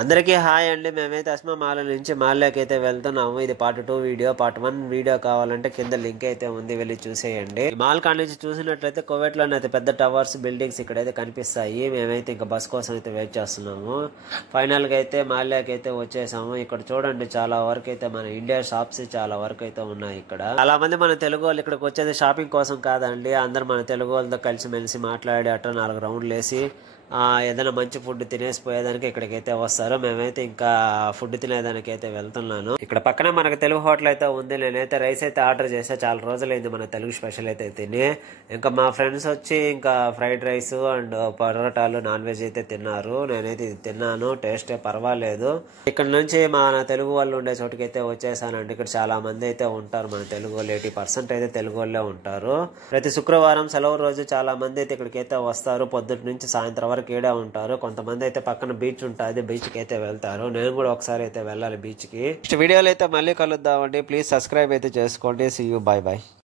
అందరికీ హాయ్ అండి. మేమైతే అస్మా మాల్ నుంచి మాల్లోకి అయితే వెళ్తున్నాము. ఇది పార్ట్ 2 వీడియో. పార్ట్ 1 వీడియో కావాలంటే కింద లింక్ అయితే ఉంది, వెళ్ళి చూసేయండి. ఈ మాల్ కాడ నుంచి చూసినట్లయితే కువైట్ లోనే అయితే పెద్ద టవర్స్ బిల్డింగ్స్ ఇక్కడైతే కనిపిస్తాయి. మేమైతే ఇంకా బస్ కోసం అయితే వెయిట్ చేస్తున్నాము. ఫైనల్ గా అయితే మాల్లోకి అయితే వచ్చేసాము. ఇక్కడ చూడండి, చాలా వరకు అయితే మన ఇండియా షాప్స్ చాలా వరకు అయితే ఉన్నాయి. ఇక్కడ చాలా మంది మన తెలుగు వాళ్ళు ఇక్కడికి వచ్చేది షాపింగ్ కోసం కాదండి. అందరు మన తెలుగు వాళ్ళతో కలిసి మెలిసి మాట్లాడి అట్లా 4 రౌండ్లు వేసి ఏదైనా మంచి ఫుడ్ తినేసి పోయేదానికి ఇక్కడికైతే వస్తారు. మేమైతే ఇంకా ఫుడ్ తినేదానికి అయితే వెళ్తున్నాను. ఇక్కడ పక్కన మనకు తెలుగు హోటల్ అయితే ఉంది. నేనైతే రైస్ అయితే ఆర్డర్ చేసా. చాలా రోజులైంది మన తెలుగు స్పెషల్ అయితే తిని. ఇంకా మా ఫ్రెండ్స్ వచ్చి ఇంకా ఫ్రైడ్ రైస్ అండ్ పరోటాలు నాన్ వెజ్ అయితే తిన్నారు. నేనైతే ఇది తిన్నాను, టేస్ట్ పర్వాలేదు. ఇక్కడ నుంచి మన తెలుగు వాళ్ళు ఉండే చోటుకి అయితే వచ్చేసానండి. ఇక్కడ చాలా మంది అయితే ఉంటారు. మన తెలుగు వాళ్ళు 80% అయితే తెలుగు వాళ్ళే ఉంటారు. ప్రతి శుక్రవారం సెలవు రోజు చాలా మంది అయితే ఇక్కడికి అయితే వస్తారు. పొద్దుటి నుంచి సాయంత్రం వరకు ఈడే ఉంటారు. కొంతమంది అయితే పక్కన బీచ్ ఉంటుంది, బీచ్ కి అయితే వెళ్తారు. నేను కూడా ఒకసారి అయితే వెళ్ళాలి బీచ్ కి. నెక్స్ట్ వీడియోలో అయితే మళ్ళీ కలుద్దామండి. ప్లీజ్ సబ్స్క్రైబ్ అయితే చేసుకోండి. See you, bye bye.